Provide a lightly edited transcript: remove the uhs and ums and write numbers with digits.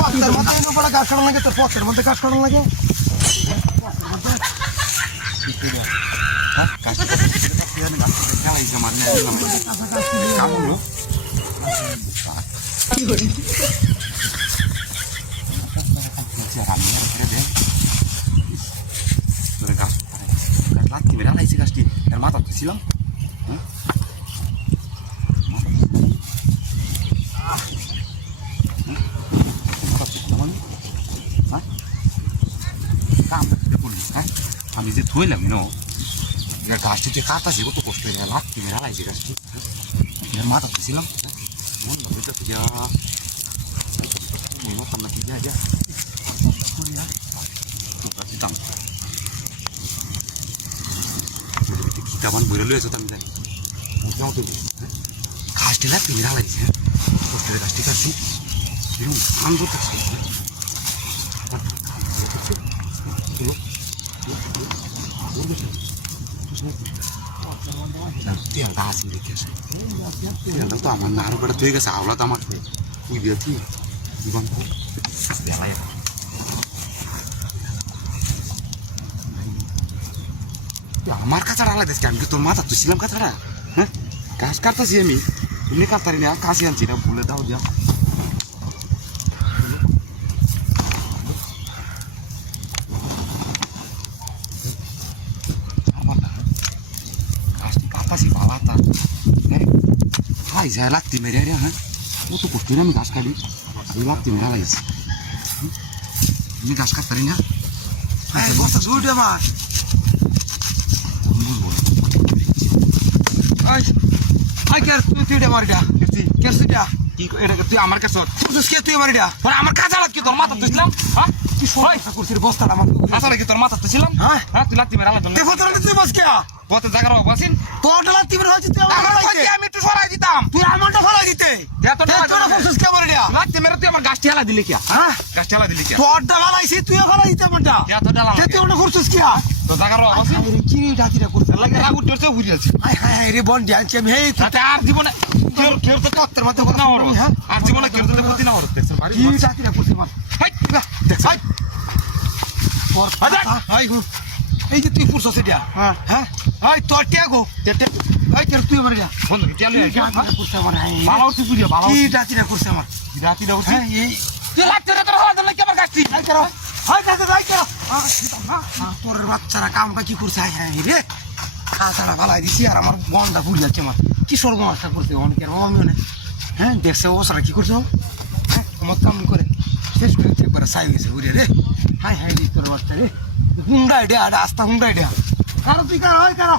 পথের মধ্যে এই উপরে গাছ কাটানো লাগে, তোর পথের মধ্যে গাছ কাটানো লাগে। গাছটি এর মাথা ছিলাম আমি যে থইলাম গাছটি যে কাটাছি কত কষ্ট হয়ে লাগতে মেরা লাগছে গাছটি মাথা ছিলাম দিতাম খিতাবান বইরে লয়েছে আমি জানি গাছটি লাগতে মেরা লাগছে কষ্টের গাছটি কাটছি এরকম ধান করতেছি তেলটা আসি রেখে আসে তেলটা তো আমার নাড়ু করে তুই গেছে আওলা তো আমার তুই দিয়েছি বেলায় আমার কাছাড়া আলাদা আমি কি তোর মাথা তুছিলাম কাছাড়া হ্যাঁ গাছ কাটতেছি আমি এমনি কাটতারি না কাশি আনছি না ভুলে দাও দিয়া হাই যায় লাগতি মেরে রে হ্যাঁ ও তো করতে না আমি গাছ কাটি আমি লাগতি মেরা লাগছে আমি গাছ কাটতারি না বস্তা দুইটা মাছ তুই মারিটা কেসিটা কি এটা তুই আমার কাছে তুই মারিটা আমার কাছে কি তোর মাথা তুইছিলাম হ্যাঁ কি সমস্যা করছিস বস্তাটা আমার আসলে কি তোর মাথা তুইছিলাম হ্যাঁ হ্যাঁ তুই লাগতি মেরা লাগতো তুই বস কে কত জায়গার বসিন তোর লাগতি মেরা হচ্ছে তুই আমি একটু সরাই দিতাম তুই আমারটা ফলাই দিতে কে মারিটা লাগতি মেরা তুই আমার গাছটি হেলা দিলি কি হ্যাঁ গাছটি হেলা দিলি কি তোরটা ফলাইছি তুইও ফলাই দিতে আমারটা এত ডালা তুই ওটা করছিস কি তো জায়গার বসিন কি ডাকিরা করছিস লাগে রাগ উঠতে বুঝিয়েছি হাই হাই রে বন্ডি আনছি আমি হেই তাতে আর জীবনে কেউ তো তোর মধ্যে না হলো আর জীবনে কেউ তো প্রতি না হলো কি ডাকিরা করছিস মার হাই দেখ হাই তোর হাই গো এই যে তুই পুরছস এটা হ্যাঁ হ্যাঁ হাই তোর টিয়া গো হাই কেন তুই মারিয়া বন্ধু কি আলে করছিস আমার ভালো তুই বুঝিয়ে ভালো কি ডাকিরা করছিস আমার রাতি দাও হ্যাঁ এই তুই লাগতে রে তোর হাত ধরে কি আমার গাছটি হাই করো হাই করো তোর বাচ্চারা কামটা কি করছে হাই হাই রে খাতাটা ভালাই দিছি আর আমার বনটা ভুল যাচ্ছে আমার কি সর্বনাশটা করছে অনেকের আমি অনেক হ্যাঁ দেখছে ওসরা কি করছো হ্যাঁ আমার কাম করে শেষ করে একবার সাই গেছে ঘুরে রে হাই হাই রে তোর বাচ্চা রে হুন্ডা আইডিয়া আস্তা হুন্ডা আইডিয়া কারো তুই কারো হয় কারো